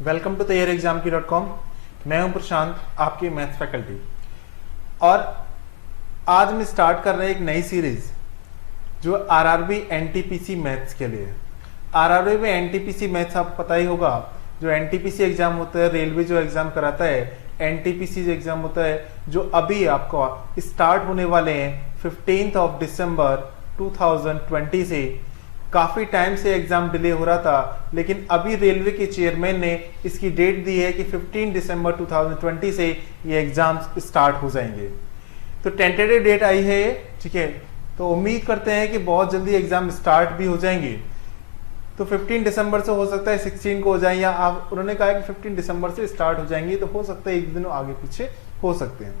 Welcome to तैयारीएग्जाम.com। मैं हूं प्रशांत, आपकी मैथ्स फैकल्टी। और आज हम स्टार्ट कर रहे हैं एक नई सीरीज जो आरआरबी एनटीपीसी मैथ्स के लिए। आरआरबी में एनटीपीसी मैथ्स आपको पता ही होगा, जो एनटीपीसी एग्जाम होता है, रेलवे जो एग्जाम कराता है, एनटीपीसी जो एग्जाम होता है, जो अभी आपको स्टार्ट होने वाले हैं 15 दिसंबर 2020 से। काफी टाइम से एग्जाम डिले हो रहा था, लेकिन अभी रेलवे के चेयरमैन ने इसकी डेट दी है कि 15 दिसंबर 2020 से ये एग्जाम स्टार्ट हो जाएंगे। तो टेंटेटिव डेट आई है ये, ठीक है। तो उम्मीद करते हैं कि बहुत जल्दी एग्जाम स्टार्ट भी हो जाएंगे। तो 15 दिसंबर से हो सकता है 16 को हो जाए, या आप उन्होंने कहा है कि 15 दिसंबर से स्टार्ट हो जाएंगे, तो हो सकता है एक दिन आगे पीछे हो सकते हैं।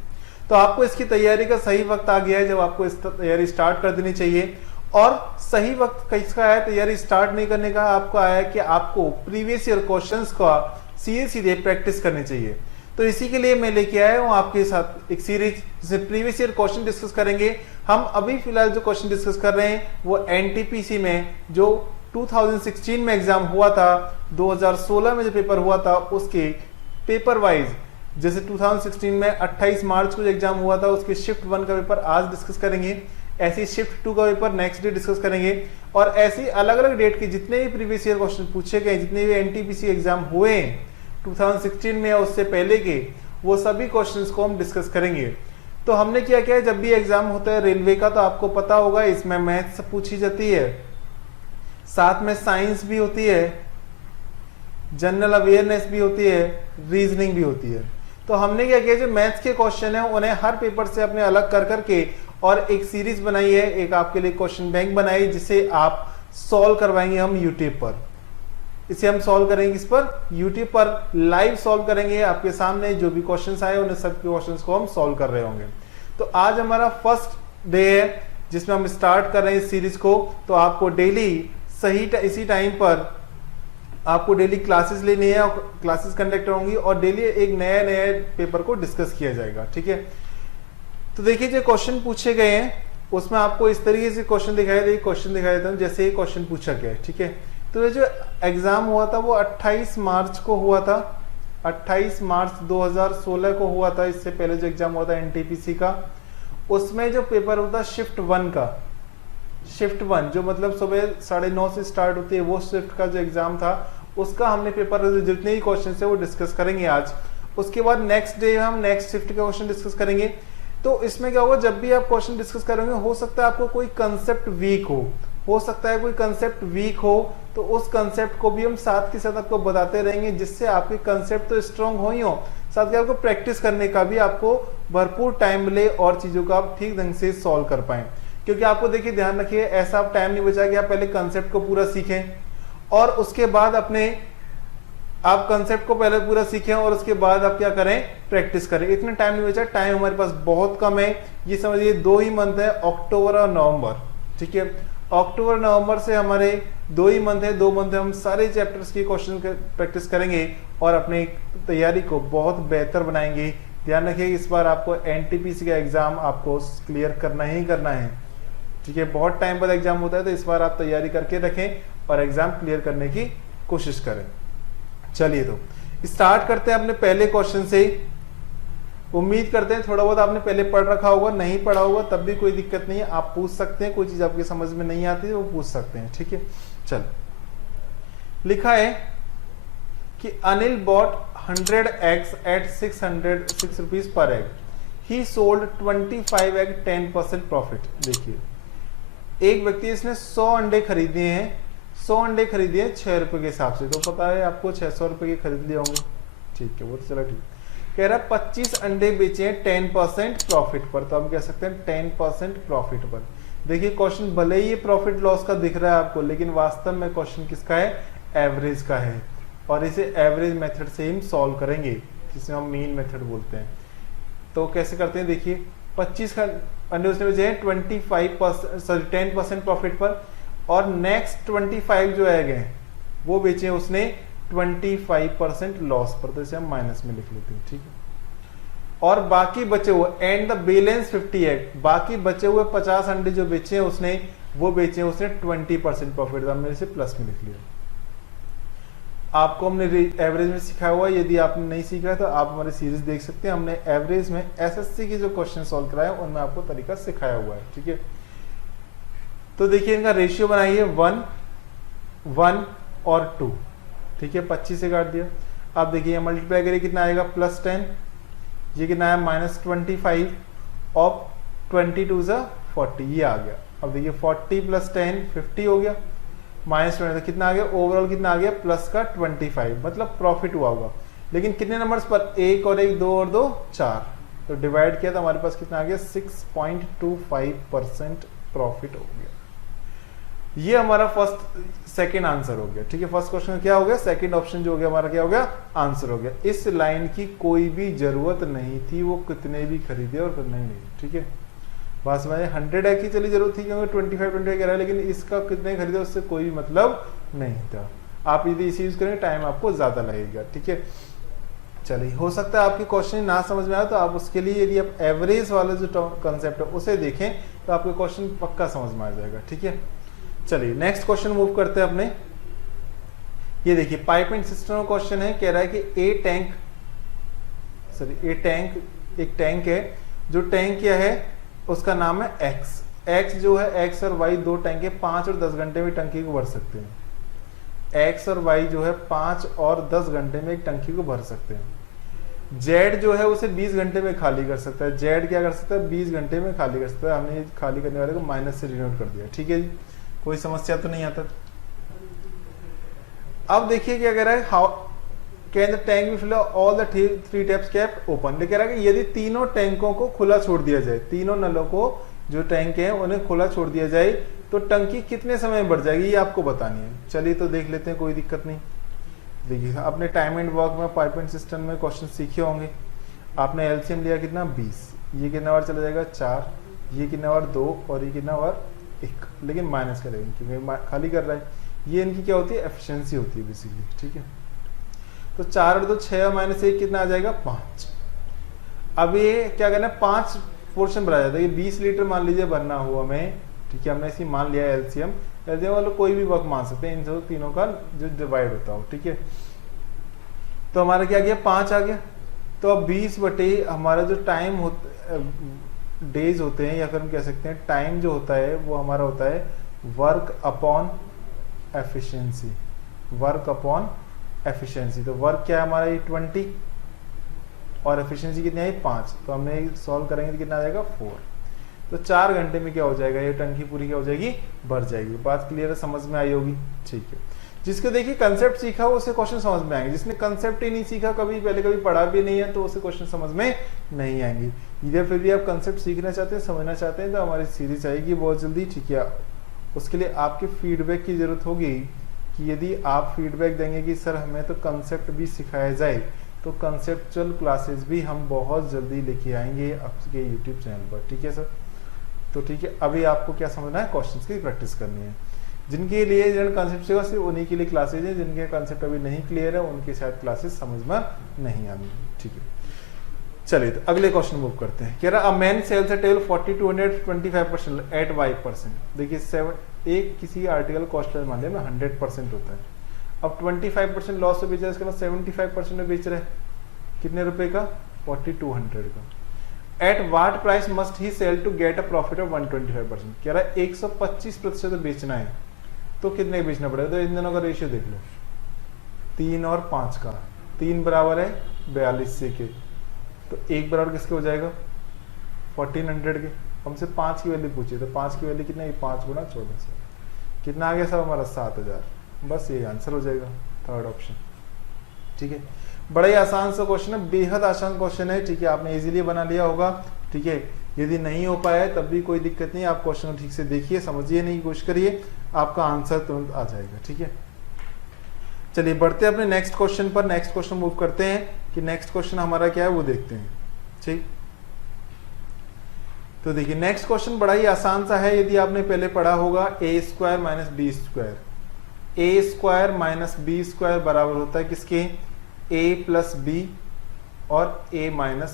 तो आपको इसकी तैयारी का सही वक्त आ गया है जब आपको इस तैयारी स्टार्ट कर देनी चाहिए। और सही वक्त किसका है तैयारी स्टार्ट नहीं करने का? आपको आया है कि आपको प्रीवियस ईयर क्वेश्चंस का सीधे सीधे प्रैक्टिस करनी चाहिए। तो इसी के लिए मैं लेके आया हूं आपके साथ एक सीरीज जिसमें प्रीवियस ईयर क्वेश्चन डिस्कस करेंगे। हम अभी फिलहाल जो क्वेश्चन डिस्कस कर रहे हैं वो एनटीपीसी में जो 2016 में एग्जाम हुआ था, 2016 में जो पेपर हुआ था उसके पेपर वाइज, जैसे 2016 में 28 मार्च को जो एग्जाम हुआ था उसके शिफ्ट 1 का पेपर आज डिस्कस करेंगे, ऐसी शिफ्ट 2 का पेपर नेक्स्ट डे डिस्कस करेंगे। और ऐसी अलग अलग डेट के जितने भी प्रीवियस ईयर क्वेश्चन पूछे गए, जितने भी एनटीपीसी एग्जाम हुए 2016 में या उससे पहले के, वो सभी क्वेश्चंस को हम डिस्कस करेंगे। तो हमने क्या किया है, जब भी एग्जाम होता है रेलवे का तो आपको पता होगा इसमें मैथ्स पूछी जाती है, साथ में साइंस भी होती है, जनरल अवेयरनेस भी होती है, रीजनिंग भी होती है। तो हमने क्या किया, जो मैथ्स के क्वेश्चन है उन्हें हर पेपर से अपने अलग कर करके और एक सीरीज बनाई है, एक आपके लिए क्वेश्चन बैंक बनाई जिसे आप सॉल्व करवाएंगे हम यूट्यूब पर। इसे हम सॉल्व करेंगे इस पर यूट्यूब पर लाइव सॉल्व करेंगे। आपके सामने जो भी क्वेश्चंस आए उन सब क्वेश्चंस को हम सॉल्व कर रहे होंगे। तो आज हमारा फर्स्ट डे है जिसमें हम स्टार्ट कर रहे हैं इस सीरीज को। तो आपको डेली इसी टाइम पर आपको डेली क्लासेस लेनी है और क्लासेस कंडक्ट होंगी और डेली एक नया नया पेपर को डिस्कस किया जाएगा, ठीक है। तो देखिए जो क्वेश्चन पूछे गए हैं उसमें आपको इस तरीके से क्वेश्चन दिखाई देता हूं, जैसे ही क्वेश्चन पूछा गया है, ठीक है। तो ये जो एग्जाम हुआ था वो 28 मार्च को हुआ था, 28 मार्च 2016 को हुआ था। इससे पहले जो एग्जाम हुआ था एनटीपीसी का, उसमें जो पेपर होता शिफ्ट 1 का, शिफ्ट 1 जो मतलब सुबह 9:30 से स्टार्ट होती है, वो शिफ्ट का जो एग्जाम था उसका हमने पेपर जितने ही क्वेश्चन है वो डिस्कस करेंगे आज। उसके बाद नेक्स्ट डे हम नेक्स्ट शिफ्ट का क्वेश्चन डिस्कस करेंगे। तो इसमें क्या होगा, जब भी आप क्वेश्चन डिस्कस करेंगे हो सकता है आपको कोई कंसेप्ट वीक हो सकता है कोई कंसेप्ट वीक हो, तो उस कंसेप्ट को भी हम साथ के साथ आपको बताते रहेंगे, जिससे आपके कंसेप्ट तो स्ट्रांग हो ही हो, साथ के आपको प्रैक्टिस करने का भी आपको भरपूर टाइम मिले और चीजों को आप ठीक ढंग से सॉल्व कर पाए। क्योंकि आपको देखिए ध्यान रखिए, ऐसा आप टाइम नहीं बचा कि आप पहले कंसेप्ट को पूरा सीखें और उसके बाद आप कंसेप्ट को पहले पूरा सीखें और उसके बाद आप क्या करें, प्रैक्टिस करें। इतना टाइम नहीं बचा, टाइम हमारे पास बहुत कम है। ये समझिए 2 ही मंथ है, अक्टूबर और नवंबर, ठीक है। अक्टूबर नवंबर से हमारे 2 ही मंथ है, 2 मंथ है, हम सारे चैप्टर्स की क्वेश्चन प्रैक्टिस करेंगे और अपनी तैयारी को बहुत बेहतर बनाएंगे। ध्यान रखिए इस बार आपको एनटीपीसी का एग्जाम आपको क्लियर करना ही करना है, ठीक है। बहुत टाइम बाद एग्जाम होता है, तो इस बार आप तैयारी करके रखें और एग्जाम क्लियर करने की कोशिश करें। चलिए तो स्टार्ट करते हैं अपने पहले क्वेश्चन से। उम्मीद करते हैं थोड़ा बहुत आपने पहले पढ़ रखा होगा, नहीं पढ़ा होगा तब भी कोई दिक्कत नहीं है, आप पूछ सकते हैं। कोई चीज आपकी समझ में नहीं आती है वो पूछ सकते हैं, ठीक है। चल लिखा है कि Anil bought 100 eggs at 606 rupees per egg, he sold 25 egg 10% profit. देखिए एक व्यक्ति इसने 100 अंडे खरीदे हैं, 100 अंडे खरीदे हैं 6 रुपए के हिसाब से, तो पता है आपको 600 रुपए के खरीद लिए होंगे, ठीक है। वो तो चलो ठीक। कह रहा 25 अंडे बेचे हैं 10% प्रॉफिट पर, तो हम कह सकते हैं 10% प्रॉफिट पर। देखिए क्वेश्चन भले ही ये प्रॉफिट लॉस का दिख रहा है आपको, लेकिन वास्तव में क्वेश्चन किसका है, एवरेज का है। और इसे एवरेज मेथड से ही हम सॉल्व करेंगे, जिसे हम मीन मेथड बोलते हैं। तो कैसे करते हैं, देखिए 25 अंडे उसने बेचे हैं 10% प्रॉफिट पर, और नेक्स्ट 25 जो है गए वो बेचे उसने 25% लॉस पर, तो इसे हम माइनस में लिख लेते हैं, ठीक है। और बाकी बचे हुए एंड द बैलेंस 58, बाकी बचे हुए 50 अंडे जो बेचे हैं उसने, वो बेचे उसने 20% प्रॉफिट, हमने इसे प्लस में लिख लिया। आपको हमने एवरेज में सिखाया हुआ है, यदि आपने नहीं सीखा है तो आप हमारी सीरीज देख सकते हैं। हमने एवरेज में एसएससी के जो क्वेश्चन सॉल्व कराए उनमें आपको तरीका सिखाया हुआ है, ठीक है। तो देखिए इनका रेशियो बनाइए 1, 1 और 2, ठीक है। 25 से काट दिया। अब देखिए मल्टीप्लाई करिए कितना आएगा +10, ये कितना है -25 और 22 × 40, ये आ गया। अब देखिए 40 + 10 50 हो गया, -20 कितना आ गया, ओवरऑल कितना आ गया प्लस का 25, मतलब प्रॉफिट हुआ होगा। लेकिन कितने नंबर्स पर, 1 और 1 2 और 2 4, तो डिवाइड किया तो हमारे पास कितना आ गया 6.25% प्रॉफिट हो गया। ये हमारा सेकंड आंसर हो गया, ठीक है। फर्स्ट क्वेश्चन क्या हो गया, सेकंड ऑप्शन जो हो गया हमारा क्या हो गया, आंसर हो गया। इस लाइन की कोई भी जरूरत नहीं थी, वो कितने भी खरीदे और कितने नहीं, ठीक है। बस मैं 100 की चली जरूरत थी क्योंकि 25 कह रहा है, लेकिन इसका कितने खरीदे उससे कोई भी मतलब नहीं था। आप यदि इसे यूज करेंगे टाइम आपको ज्यादा लगेगा, ठीक है। चलिए, हो सकता है आपकी क्वेश्चन ना समझ में आए तो आप उसके लिए यदि आप एवरेज वाला जो कंसेप्ट है उसे देखें तो आपके क्वेश्चन पक्का समझ में आ जाएगा, ठीक है। चलिए नेक्स्ट क्वेश्चन मूव करते हैं अपने। ये देखिए पाइप एंड सिस्टम का क्वेश्चन है, कह रहा है कि एक टैंक है, जो टैंक क्या है उसका नाम है एक्स जो है, एक्स और वाई दो टैंक है, 5 और 10 घंटे में टंकी को भर सकते हैं। एक्स और वाई जो है 5 और 10 घंटे में एक टंकी को भर सकते हैं। जेड जो है उसे 20 घंटे में खाली कर सकता है। जेड क्या कर सकता है, 20 घंटे में खाली कर सकता है। हमने खाली करने वाले को माइनस से डिनोट कर दिया, ठीक है जी। कोई समस्या तो नहीं आता। अब देखिए क्या कह रहा है, how can the tank be fill all the 3 taps kept open. कह रहा है कि यदि तीनों टैंकों को खुला छोड़ दिया जाए, तीनों नलों को जो टैंक है उन्हें खुला छोड़ दिया जाए तो टंकी कितने समय में भर जाएगी, ये आपको बतानी है। चलिए तो देख लेते हैं, कोई दिक्कत नहीं। देखिए अपने टाइम एंड वर्क में पाइप एंड सिस्टम में क्वेश्चन सीखे होंगे। आपने एलसीएम लिया कितना 20, ये कितना बार चला जाएगा 4, ये कितना बार 2 और ये कितना बार 1, लेकिन माइनस करेंगे क्योंकि खाली कर रहा है। ये इनकी क्या होती है, एफिशिएंसी होती है बेसिकली, ठीक है। तो 4 और 2 6 और -1 कितना आ जाएगा 5। अब ये क्या करना है, 5 पोर्शन भरा जाता है। ये 20 लीटर मान लीजिए भरना हुआ हमें, ठीक है। हमने इसी मान लिया एलसीएम वालों कोई भी वक्त मान सकते हैं, इन सब तीनों का जो डिवाइड होता हो, ठीक है। तो हमारा क्या गया 5 आ गया। तो अब 20 बटे हमारा जो टाइम होता डेज होते हैं, या फिर हम कह सकते हैं टाइम जो होता है वो हमारा होता है work upon efficiency. Work upon efficiency, तो वर्क क्या है हमारा ये 20 और एफिशिएंसी कितनी है 5। तो हमने सॉल्व करेंगे तो कितना आ जाएगा 4। तो 4 घंटे में क्या हो जाएगा, ये टंकी पूरी क्या हो जाएगी, भर जाएगी। बात क्लियर है, समझ में आई होगी, ठीक है। जिसको देखिए कंसेप्ट सीखा हो उसे क्वेश्चन समझ में आएंगे। जिसने कंसेप्ट ही नहीं सीखा, कभी पहले कभी पढ़ा भी नहीं है, तो उसे क्वेश्चन समझ में नहीं आएंगे। इधर फिर भी आप कंसेप्ट सीखना चाहते हैं, समझना चाहते हैं, तो हमारी सीरीज आएगी बहुत जल्दी, ठीक है। उसके लिए आपके फीडबैक की जरूरत होगी कि यदि आप फीडबैक देंगे कि सर हमें तो कंसेप्ट भी सिखाया जाए, तो कंसेप्चुअल क्लासेस भी हम बहुत जल्दी लेके आएंगे आपके यूट्यूब चैनल पर, ठीक है सर। तो ठीक है, अभी आपको क्या समझना है, क्वेश्चंस की प्रैक्टिस करनी है। जिनके लिए जनरल कंसेप्ट सिर्फ उन्हीं के लिए क्लासेज है, जिनके कंसेप्ट अभी नहीं क्लियर है उनके शायद क्लासेस समझ में नहीं आनी, ठीक है। चलिए तो अगले क्वेश्चन मूव करते हैं। कह रहा a man sells a table 40 to 125% at y%। देखिए एक किसी आर्टिकल कॉस्ट मान लिया 100% होता है। अब 25% लॉस से बेच रहा है, इसके बाद 75% में बेच रहे हैं, कितने रुपए का 4200 का। At what price must he sell to get a profit of 125%। कह रहा है 125% बेचना है तो कितने बेचना पड़ेगा। तो इन दोनों का रेशियो देख लो, 3 और 5 का। 3 बराबर है 42 से के, तो 1 बराबर किसके हो जाएगा 1400 के। हमसे 5 की वैल्यू पूछी, तो 5 की वैल्यू कितना है 5 गुना 1400, कितना आ गया सब हमारा 7000। बस ये आंसर हो जाएगा, थर्ड ऑप्शन, ठीक है। बड़ा ही आसान सा क्वेश्चन है, बेहद आसान क्वेश्चन है, ठीक है। आपने इजीली बना लिया होगा, ठीक है। यदि नहीं हो पाया है तब भी कोई दिक्कत नहीं, आप क्वेश्चन ठीक से देखिए, समझिए, नहीं कोशिश करिए, आपका आंसर तुरंत आ जाएगा, ठीक है। चलिए बढ़ते हैं अपने नेक्स्ट क्वेश्चन पर। नेक्स्ट क्वेश्चन मूव करते हैं कि नेक्स्ट क्वेश्चन हमारा क्या है वो देखते हैं, ठीक। तो देखिए नेक्स्ट क्वेश्चन बड़ा ही आसान सा है। यदि आपने पहले पढ़ा होगा a² - b², a² - b² बराबर होता है किसके, a + b और a -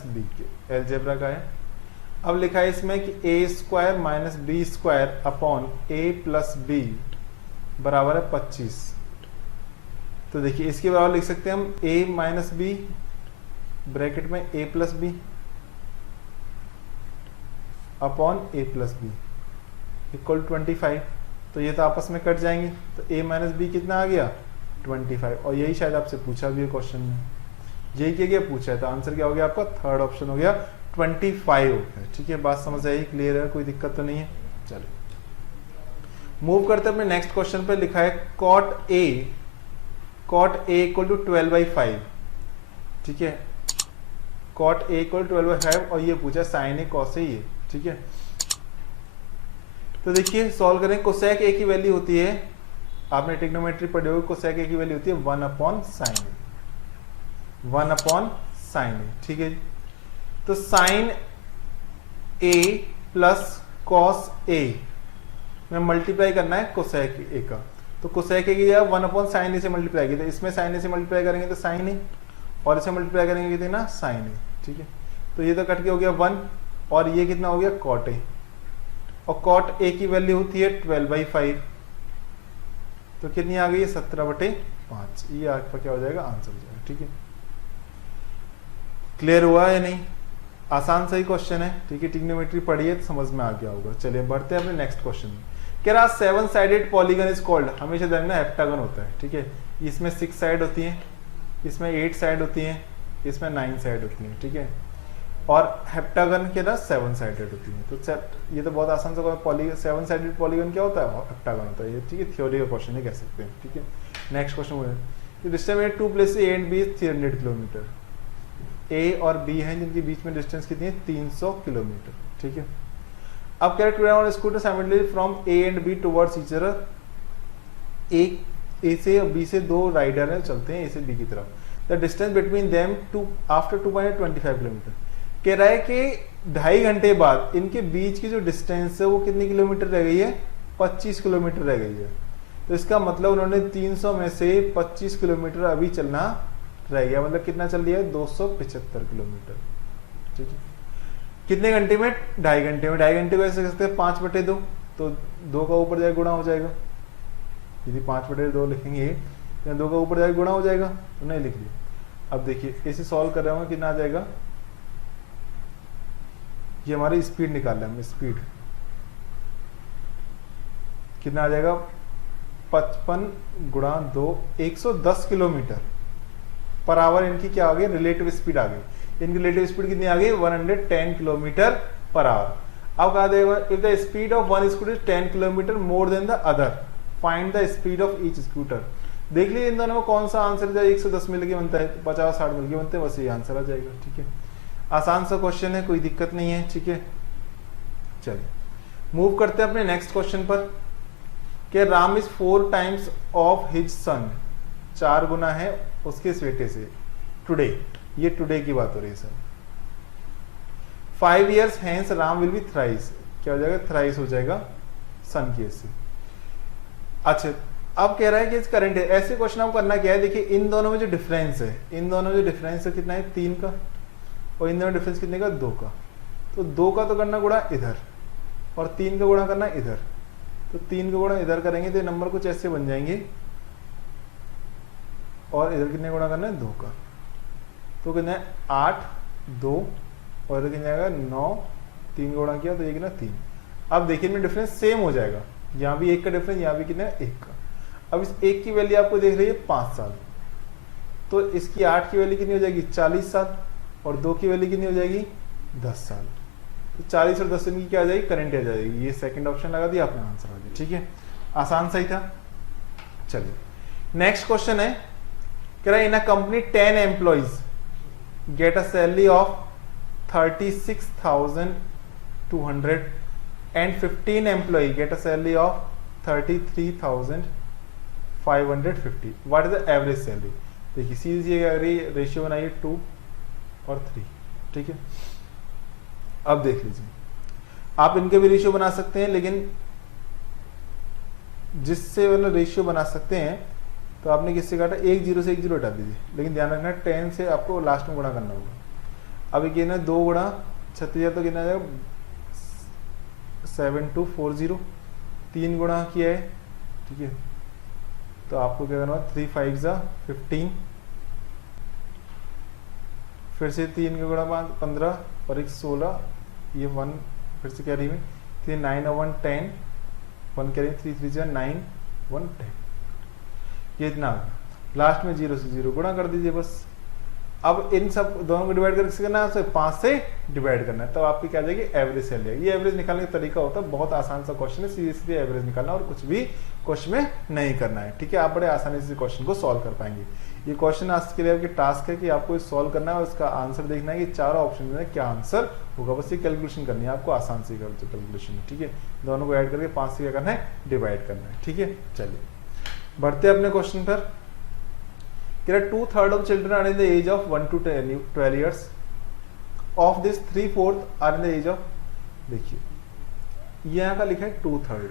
b के। एलजेब्रा का है। अब लिखा है इसमें कि a² - b² upon a + b बराबर है 25। तो तो देखिए इसके बराबर लिख सकते हैं हम a माइनस बी ब्रैकेट में a plus B upon a plus B equal 25। तो ये तो आपस में कट जाएंगे, तो a माइनस बी कितना आ गया 25। और यही शायद आपसे पूछा भी है क्वेश्चन में, यही क्या पूछा है, तो आंसर क्या हो गया आपका थर्ड ऑप्शन हो गया 25 हो गया। ठीक है, बात समझ आई, क्लियर है, कोई दिक्कत तो नहीं है। चलिए मूव करते हैं अपने नेक्स्ट क्वेश्चन पे। लिखा है cot a इक्वल टू 12/5। ठीक है, cot a इक्वल 12/5 और ये पूछा sin a cos a ये। ठीक है, तो देखिए सॉल्व करें। कोसेक a की वैल्यू होती है, आपने ट्रिग्नोमेट्री पढ़ी होगी, कोसेक a की वैल्यू होती है 1/sin a, 1/sin a। ठीक है, तो sin a plus cos a में मल्टीप्लाई करना है कोसेक a का, तो कोसेक a की 1/sin a से मल्टीप्लाई की, तो इसमें sin a से मल्टीप्लाई करेंगे तो sin a, और इसे मल्टीप्लाई करेंगे कितना sin a। ठीक है, तो ये तो कट के हो गया 1, और ये कितना हो गया cot a, और cot a की वैल्यू होती है 12/5, तो कितनी आ गई है 17/5। ये आपका क्या हो जाएगा आंसर हो जाएगा। ठीक है, क्लियर हुआ या नहीं? आसान सही क्वेश्चन है। ठीक है, ट्रिग्नोमेट्री पढ़िए तो समझ में आ गया होगा। चलिए बढ़ते हैं अपने नेक्स्ट क्वेश्चन में। कह रहा 7 साइडेड पॉलीगन इज कॉल्ड, हमेशा ध्यान रखना हेप्टागन होता है। ठीक है, इसमें 6 साइड होती है, इसमें 8 साइड होती है, इसमें 9 साइड होती है। ठीक है, और हेप्टागन के ना 7 साइडेड होती है। तो ये तो बहुत आसान सा पॉलीगन, 7 साइडेड पॉलीगन क्या होता है, हेप्टागन होता है ये। ठीक है, थ्योरी का क्वेश्चन ही कह सकते हैं। ठीक है, next question, distance between two places a and b is 300 kilometre. A और बी हैं जिनके बीच में डिस्टेंस कितनी है 300 किलोमीटर। ठीक है, अब कह रहे हैं scooter simultaneously from a and b towards each other. A से और बी से दो राइडर हैं, चलते हैं ए से बी की तरफ। The distance between them two after 2.25 kilometre. कह रहा है कि 2.5 घंटे बाद इनके बीच की जो डिस्टेंस है वो कितनी किलोमीटर रह गई है 25 किलोमीटर रह गई है। तो इसका मतलब उन्होंने 300 में से 25 किलोमीटर अभी चलना रह गया, मतलब कितना चल दिया है 275 किलोमीटर। ठीक है, कितने घंटे में 2.5 घंटे में। 2.5 घंटे को ऐसे कर सकते हैं 5/2, तो 2 का ऊपर जाएगा गुणा हो जाएगा। यदि 5/2 लिखेंगे तो 2 का ऊपर जाएगा गुणा हो जाएगा, तो नहीं लिख लिया। अब देखिए इसे सॉल्व कर रहा हूँ, कितना आ जाएगा, ये हमारी स्पीड निकाल रहे हैं, स्पीड कितना आ जाएगा 55 गुणा 2 110 किलोमीटर पर आवर। इनकी क्या आ गई रिलेटिव स्पीड आ गई। इनकी रिलेटिव स्पीड कितनी आ गई 110 किलोमीटर पर आवर। अब कहा देगा if the speed of one scooter is 10 kilometre more than the other, find the speed of each scooter. देख लीजिए इन दोनों में कौन सा आंसर जाए, 110 मिल के बनता है, 50-60 मिल के बनते हैं, बस ये आंसर आ जाएगा। ठीक है, आसान सा क्वेश्चन है, कोई दिक्कत नहीं है। ठीक है, चलिए मूव करते हैं अपने नेक्स्ट क्वेश्चन पर। कि Ram is 4 times of his son, 4 गुना है उसके बेटे से टुडे। ये टुडे की बात हो रही है sir. 5 years hence Ram will be thrice, क्या हो जाएगा थ्राइस हो जाएगा सन की ऐसे। अच्छा अब कह रहा है कि इस करंट है, ऐसे क्वेश्चन आपको करना क्या है, देखिए इन दोनों में जो डिफरेंस है, इन दोनों में जो डिफरेंस है कितना है 3 का, और इन दोनों डिफरेंस कितने का 2 का। तो 2 का तो करना गुणा इधर, और 3 का गुणा करना इधर। तो 3 का गुणा इधर करेंगे तो ये नंबर कुछ ऐसे बन जाएंगे, और इधर कितने गुणा करना है 2 का, तो कितना है 8 2, और इधर कितना आएगा 9, 3 गुणा किया तो ये कितना 3। अब देखिए इनमें डिफरेंस सेम हो जाएगा, यहाँ भी 1 का डिफरेंस, यहाँ भी कितना है 1 का। अब इस 1 की वैल्यू आपको देख रही है 5 साल, तो इसकी 8 की वैल्यू कितनी हो जाएगी 40 साल, और 2 की वैल्यू कितनी हो जाएगी 10 साल। तो 40 और 10 की क्या आ जाएगी करंट आ जाएगी। ये सेकंड ऑप्शन लगा दिया आपने, आंसर आ गया। ठीक है, आसान सही था। चलिए नेक्स्ट क्वेश्चन है, कह रहा है in a company 10 employees get a salary of 36,200 and 15 employee get a salary of 33,550। What is the average salary. देखिए सीधी रेशियो बनाइए 2 और 3। ठीक है, अब देख लीजिए आप इनके भी रेशियो बना सकते हैं, लेकिन जिससे मतलब रेशियो बना सकते हैं तो आपने किससे काटा 1 0 से 1 0 हटा दीजिए, लेकिन ध्यान रखना 10 से आपको लास्ट में गुणा करना होगा। अब ये ना 2 गुणा 36,000 तो कितना आ जाएगा 7240, 3 गुणा किया है। ठीक है, तो आपको क्या करना है, 3 5 जा 15, फिर से 3 का गुणा 15 और 1 16, ये 1 फिर से कैरी में 3 9 और 1 10, 1 कैरी 3 3 जा 9 1 10, ये इतना लास्ट में 0 से 0 गुणा कर दीजिए बस। अब इन सब दोनों को डिवाइड करके करना है, 5 से डिवाइड करना है, तब आपकी क्या जाएगी, एवरेज सेल जाएगी। ये एवरेज निकालने का तरीका होता है, बहुत आसान सा क्वेश्चन है, सीधे सीधे एवरेज निकालना और कुछ भी क्वेश्चन में नहीं करना है, ठीक है। आप बड़े आसानी से क्वेश्चन को सॉल्व कर पाएंगे। ये क्वेश्चन आज के लिए आपके टास्क है कि आपको सॉल्व करना है और इसका आंसर देखना है कि चारों ऑप्शन में क्या आंसर होगा, बस ये कैलकुलेशन करनी है आपको, आसान सी कैलकुलेशन है, ठीक है। दोनों को ऐड करके 5 से क्या करना है, डिवाइड करना है, ठीक है। चलिए बढ़ते हैं अपने क्वेश्चन पर। 2/3 of children are in the age of 1 to 12 years. Of this 3/4 are in the age of, देखिए यहाँ का लिखा है 2/3,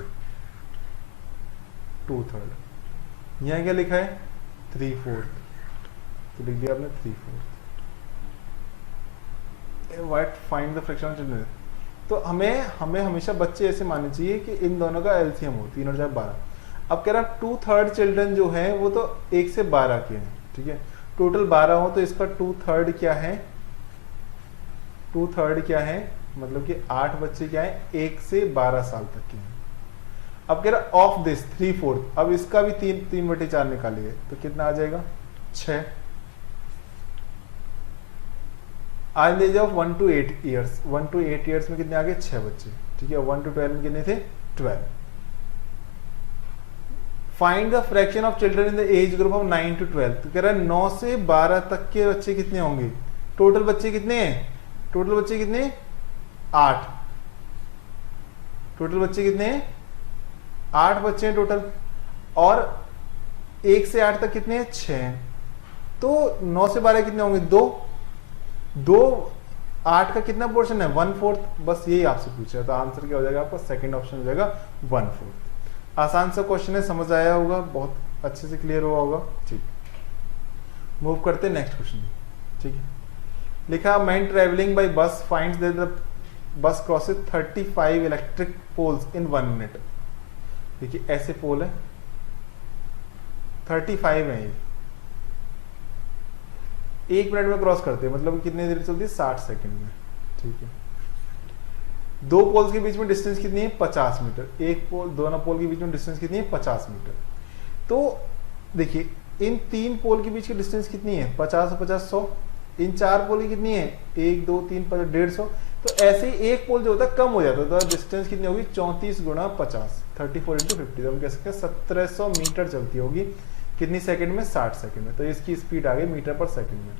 यहाँ क्या लिखा है 3/4, तो लिख दिया आपने 3/4। What find the fraction of children, तो हमें हमेशा बच्चे ऐसे मानने चाहिए कि इन दोनों का एलसीएम हो 3 और 12। अब कह रहा 2/3 चिल्ड्रन जो है वो तो 1 से 12 के हैं, ठीक है। टोटल 12 हो तो इसका 2/3 क्या है, 2/3 क्या है, मतलब कि 8 बच्चे क्या है 1 से 12 साल तक के हैं। अब कह रहा ऑफ दिस 3/4, अब इसका भी 3/4 निकालिए तो कितना आ जाएगा 6। आज age of 1 to 8 years, 1 to 8 years में कितने आ गए 6 बच्चे, ठीक है। 1 to 12 में कितने थे 12। Find the fraction of children in the age group of 9 to 12, तो कह रहा है 9 से 12 तक के बच्चे कितने होंगे, टोटल बच्चे कितने हैं, टोटल बच्चे कितने 8, टोटल बच्चे कितने हैं 8 बच्चे हैं टोटल, और 1 से 8 तक कितने हैं 6 हैं, तो 9 से 12 कितने होंगे 2, 8 का कितना पोर्शन है 1/4, बस यही आपसे पूछा है, तो आंसर क्या हो जाएगा आपका सेकंड ऑप्शन हो जाएगा 1/4। आसान सा क्वेश्चन है, समझ आया होगा, बहुत अच्छे से क्लियर हुआ होगा, ठीक। मूव करते हैं नेक्स्ट क्वेश्चन, ठीक है। लिखा man travelling by bus finds that the bus crosses 35 electric poles in 1 minute. देखिए ऐसे पोल है 35 है, ये 1 मिनट में क्रॉस करते हैं, मतलब कितनी देर चलती है 60 सेकंड में, ठीक है। 2 पोल्स के बीच में डिस्टेंस कितनी है 50 मीटर, एक पोल दोनों पोल के बीच में डिस्टेंस कितनी है 50 मीटर। तो देखिए इन 3 पोल के बीच की डिस्टेंस कितनी है 50 और 50 100, इन 4 पोल की कितनी है 1 2 3 5 150, तो ऐसे ही एक पोल जो होता है कम हो जाता है, तो डिस्टेंस कितनी होगी 34 गुणा 50, 34 × 50, तो हम कह सकते हैं 1700 मीटर चलती होगी, कितनी सेकंड में 60 सेकंड में। तो इसकी स्पीड आ गई मीटर पर सेकंड में,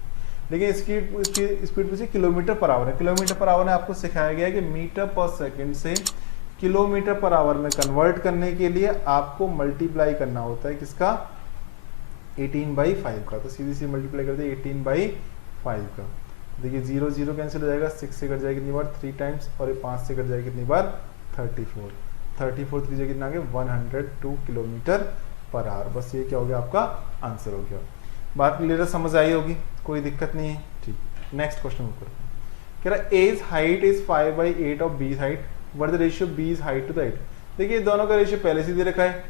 लेकिन स्पीड पूछी किलोमीटर पर आवर है। किलोमीटर पर आवर में आपको सिखाया गया है कि मीटर पर सेकंड से किलोमीटर पर आवर में कन्वर्ट करने के लिए आपको मल्टीप्लाई करना होता है किसका 18/5 का, तो सीधी सी मल्टीप्लाई कर दिए 18/5 का। देखिए 0 0 कैंसिल हो जाएगा, 6 से कट जाएगा कितनी बार 3 टाइम्स, और ये 5 से कट जाएगा कितनी बार 34, 34 3 कितना आ गया 102 किलोमीटर पर आवर। बस ये क्या हो गया आपका आंसर हो गया। बात क्लियर समझ आई होगी, कोई दिक्कत नहीं है, ठीक। नेक्स्ट क्वेश्चन करते हैं। कह रहा एज हाइट इज 5/8 ऑफ बीज हाइट, व्हाट द रेशियो बीज हाइट टू द हाइट। देखिए दोनों का रेशियो पहले से दे रखा है,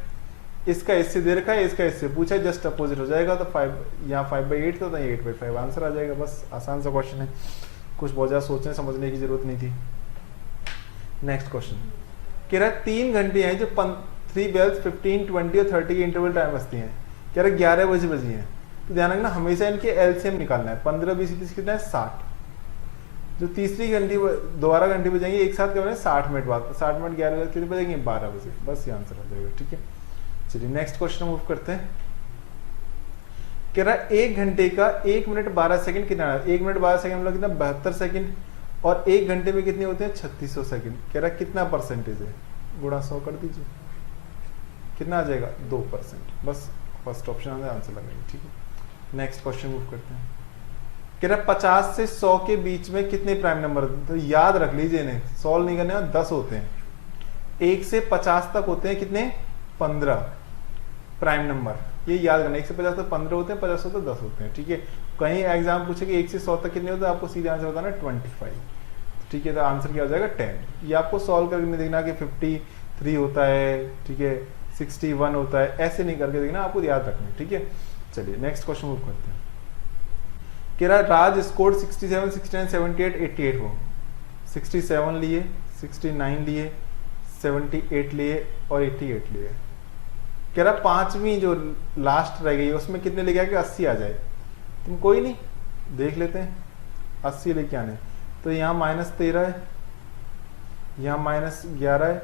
इसका इससे दे रखा है, इसका इससे पूछा है, जस्ट अपोजिट हो जाएगा, तो 5 यहाँ 5/8 तो 8/5 आंसर आ जाएगा। बस आसान सा क्वेश्चन है, कुछ बहुत ज्यादा सोचने समझने की जरूरत नहीं थी। नेक्स्ट क्वेश्चन कह रहा है 3 घंटे हैं जो 3 बेल्स 15 20 और 30 के इंटरवल टाइम बजती हैं। कह रहा है 11 बजे बजी हैं, तो ध्यान रखना हमेशा इनके एलसीएम निकालना है। 15 20 30 कितना है 60, जो तीसरी घंटी दोबारा घंटी बजेंगे एक साथ कर 60 मिनट बाद, 60 मिनट 11 बजे कितने बजेंगे 12 बजे, बस ये आंसर आ जाएगा, ठीक है। चलिए नेक्स्ट क्वेश्चन मूव करते हैं। कह रहा है 1 घंटे का 1 मिनट 12 सेकंड कितना है, 1 मिनट 12 सेकंड मतलब कितना 72 सेकंड, और 1 घंटे में कितने होते हैं 3600 सेकंड। कह रहा है कितना परसेंटेज है, गुणा 100 कर दीजिए, कितना आ जाएगा 2%, बस फर्स्ट ऑप्शन आंसर लगाइए, ठीक है। नेक्स्ट क्वेश्चन मूव करते हैं। कह रहा है 50 से 100 के बीच में कितने प्राइम नंबर, तो याद रख लीजिए, इन्हें सॉल्व नहीं करने में 10 होते हैं, 1 से 50 तक होते हैं कितने 15 प्राइम नंबर, ये याद करना। 1 से 50 तक 15 होते हैं, 50 होते हैं 10 होते हैं, ठीक है। कहीं एग्जाम पूछे कि 1 से 100 तक कितने होते हैं, आपको सीधा आंसर बताना 25, ठीक है। तो आंसर क्या हो जाएगा 10। ये आपको सॉल्व करके देखना कि 53 होता है, ठीक है, 61 होता है, ऐसे नहीं करके देखना, आपको याद रखना है, ठीक है। चलिए नेक्स्ट क्वेश्चन मूव करते हैं। कह रहा राज स्कोर 67, 69, 78, 88 हो। 67 लिए, 69 लिए, 78 लिए और 88 लिए। कह रहा पांचवी जो लास्ट रह गई उसमें कितने लेके आए कि 80 आ जाए। तुम कोई नहीं, देख लेते हैं 80 लेके आने। तो यहाँ -13 है, यहाँ -11 है,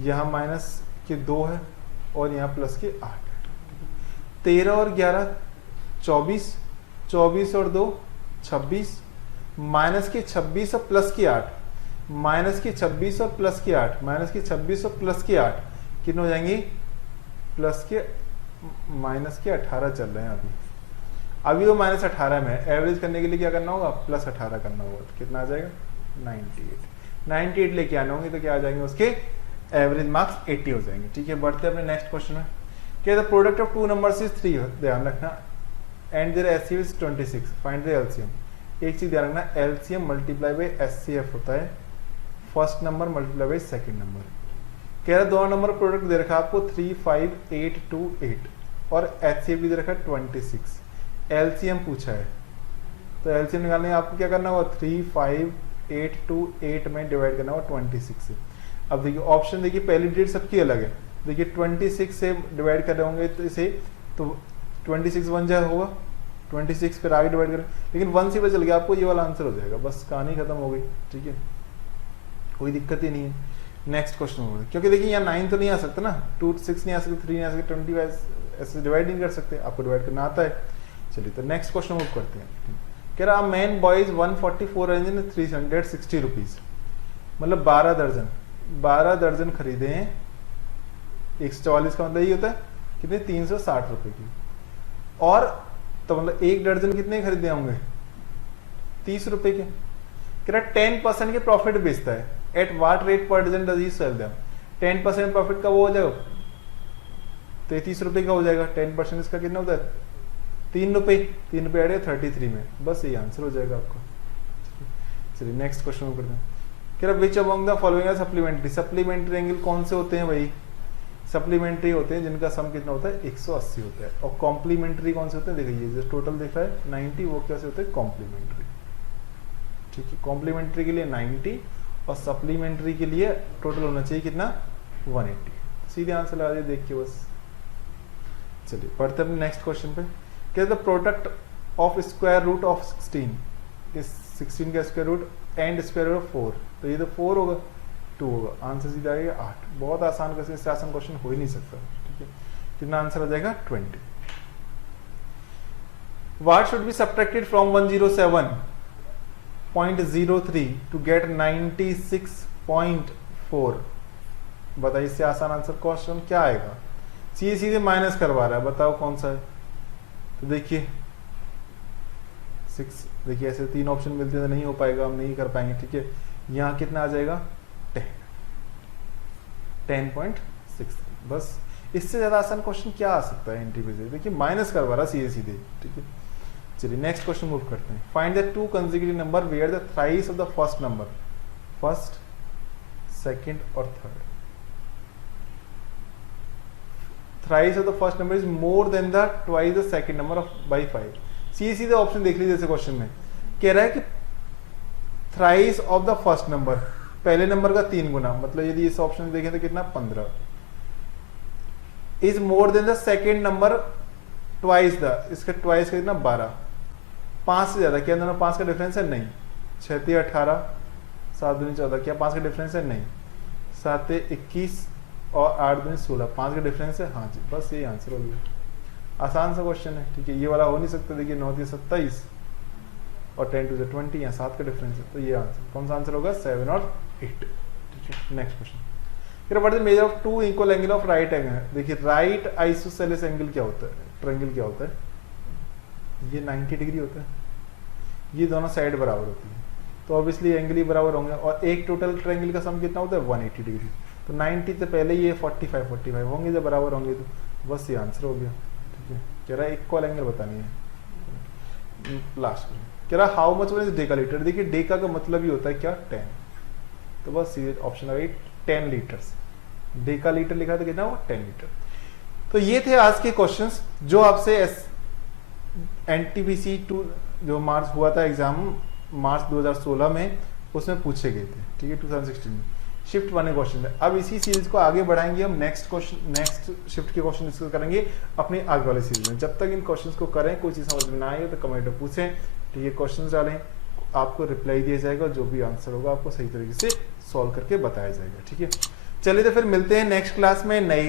यहाँ -2 है और यहाँ +8 है। 13 और 11 24, 24 और 2 26, -26 और +8, -26 और +8, -26 और +8 कितने हो जाएंगी? -18 चल रहे हैं अभी वो -18 में। एवरेज करने के लिए क्या करना होगा? +18 करना होगा। तो कितना आ जाएगा? 98 लेके आने होंगे तो क्या आ जाएंगे उसके एवरेज मार्क्स 80 हो जाएंगे, ठीक है। बढ़ते हैं अपने नेक्स्ट क्वेश्चन में। क्या the product of two numbers is 3, ध्यान रखना, and their HCF is 26, find the LCM. एक चीज ध्यान रखना, एलसीएम मल्टीप्लाई बाय एचसीएफ होता है, first number multiply by second number. कह रहा दोनों नंबर प्रोडक्ट दे रखा आपको 3, 5, 8, 2, 8 और एचसीएफ भी दे रखा 26। एलसीएम पूछा है तो एलसीएम निकालने में आपको क्या करना होगा? 3, 5, 8, 2, 8 में डिवाइड करना होगा 26 से। अब देखिए ऑप्शन देखिए, पहली डिजिट सबकी अलग है। देखिए 26 से डिवाइड कर रहे होंगे तो इसे, तो 26 1 जा होगा, 26 फिर आगे डिवाइड करें, लेकिन 1 से पता चल गया आपको ये वाला आंसर हो जाएगा, बस कहानी खत्म हो गई, ठीक है, कोई दिक्कत ही नहीं है। नेक्स्ट क्वेश्चन होगा, क्योंकि देखिए यहाँ 9 तो नहीं आ सकता ना, 2, 6 नहीं आ सकता, 3 नहीं आ सकता, 20 ऐसे डिवाइड नहीं कर सकते, आपको डिवाइड करना आता है। चलिए तो नेक्स्ट क्वेश्चन मूव करते हैं। कह रहा मैन बॉयज 144 रेंज इन 360 रुपीज, मतलब 12 दर्जन खरीदे हैं। 144 का मतलब ये होता है कितने? 360 रुपए की। और तो मतलब एक दर्जन कितने खरीदे होंगे? 30 रुपए के। कह रहा 10% के प्रॉफिट बेचता है, at what rate per dozen does he sell them. 10% profit का वो हो जाएगा, 33 रुपए का हो जाएगा। 10% इसका कितना होता है? 3 रुपए। 3 रुपए ऐड 33 में, बस ये आंसर हो जाएगा आपका। चलिए नेक्स्ट क्वेश्चन करते हैं। कह रहा which among the following are supplementary. Supplementary angle कौन से होते हैं भाई? सप्लीमेंट्री होते हैं जिनका सम कितना होता है? 180 होता है। और कॉम्प्लीमेंट्री कौन से होते हैं? देखिए जो टोटल दिख रहा है 90, वो कैसे होते हैं? कॉम्प्लीमेंट्री, ठीक है। कॉम्प्लीमेंट्री के लिए 90 और सप्लीमेंट्री के लिए टोटल होना चाहिए कितना? 180। सीधे आंसर लगा दिए देख के बस। चलिए पढ़ते हैं नेक्स्ट क्वेश्चन पे। क्या the product of square root of 16, इस 16 का square root and square root of 4, तो ये तो 4 होगा, 2 होगा, आंसर सीधा आएगा 8। बहुत आसान क्वेश्चन, इससे आसान क्वेश्चन हो ही नहीं सकता, ठीक है। कितना आंसर आ जाएगा? 20। What should be subtracted from 107.03 to get 96.4? बताइए इससे आसान आंसर क्वेश्चन क्या आएगा? सीधे माइनस करवा रहा है, बताओ कौन सा है? तो देखिए 6, देखिए ऐसे 3 ऑप्शन मिलते हैं तो नहीं हो पाएगा, हम नहीं कर पाएंगे, ठीक है। यहाँ कितना आ जाएगा? 10.63। बस इससे ज्यादा आसान क्वेश्चन क्या आ सकता है एनटीपी से? देखिए माइनस करवा रहा सीधे, ठीक है। चलिए नेक्स्ट क्वेश्चन मूव करते हैं। Find the 2 consecutive number where the thrice of the first number, first, second और third, thrice of the first number is more than the twice the second number of by 5। सीधे option देख लीजिए, जैसे question में कह रहा है कि thrice of the first number, पहले नंबर का 3 गुना, मतलब यदि इस ऑप्शन देखें तो कितना? 15। Is more than the second number twice the, इसका ट्वाइस का कितना? 12। 5 से ज्यादा, क्या दोनों 5 का डिफरेंस है? नहीं। 6 × 18, 7 × 14, क्या 5 का डिफरेंस है? नहीं। 7 × 21 और 8 × 16, 5 का डिफरेंस है? हाँ जी, बस यही आंसर हो गया। आसान सा क्वेश्चन है, ठीक है। ये वाला हो नहीं सकता, देखिए 9 × 27 और 10 × 20, यहाँ 7 का डिफरेंस है, तो ये आंसर कौन सा आंसर होगा? 7 और 8, ठीक है। Next question. फिर what is the measure of 2 equal angle of right angle? देखिए राइट आइसोसेलेस एंगल क्या होता है? ट्रायंगल क्या होता है? ये 90 डिग्री होता है, ये दोनों साइड बराबर होती है, तो ऑब्वियसली एंगल ही बराबर होंगे। और एक टोटल ट्रायंगल का सम कितना होता है? 180 डिग्री। तो 90 से पहले ये 45 होंगे, जब बराबर होंगे तो बस ये आंसर हो गया, ठीक है। कह रहा है इक्वल एंगल बतानी है। लास्ट कह रहा how much one is Deka litre? देखिए डेका का मतलब ही होता है क्या? 10, तो बस ये ऑप्शन आ गई 10 लीटर्स। डेका लीटर लिखा तो कितना हुआ 10 लीटर। तो ये थे आज के क्वेश्चंस जो आपसे एनटीपीसी 2 जो मार्च हुआ था एग्जाम मार्च 2016 में, उसमें पूछे गए थे, ठीक है, 2016 में शिफ्ट 1 क्वेश्चन है। अब इसी सीरीज को आगे बढ़ाएंगे हम, नेक्स्ट शिफ्ट के क्वेश्चन डिस्कस करेंगे अपने आगे वाले सीरीज में। जब तक इन क्वेश्चंस को करें, कोई चीज समझ में ना आए तो कमेंट में पूछें, ठीक है, क्वेश्चंस डालें, आपको रिप्लाई दिया जाएगा, जो भी आंसर होगा आपको सही तरीके से सॉल्व करके बताया जाएगा, ठीक है। चलिए तो फिर मिलते हैं नेक्स्ट क्लास में नई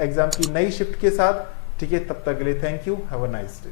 एग्जाम की नई शिफ्ट के साथ, ठीक है। तब तक के लिए thank you, have a nice day.